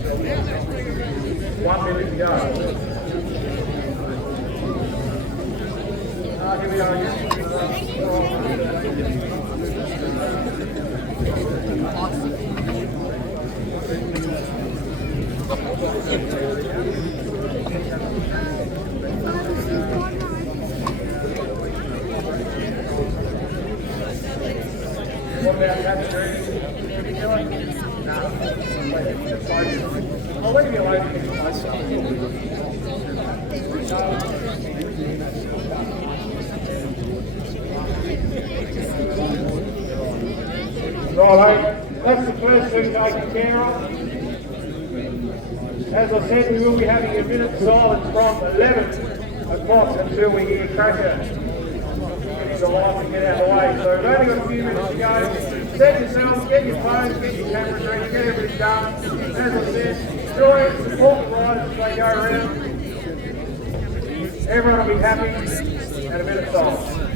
1 minute to go. Here we go again. What about that street? No. I'll leave you alone. Right, that's the first thing taken care of. As I said, we will be having a minute silence from 11 o'clock until we hear Cracker getting the light and get out of the way. So we've only got a few minutes to go. Set yourselves, get your phones, get your cameras ready, get everything done. As I said, enjoy it, support the riders as they go around. Everyone will be happy and a minute silence.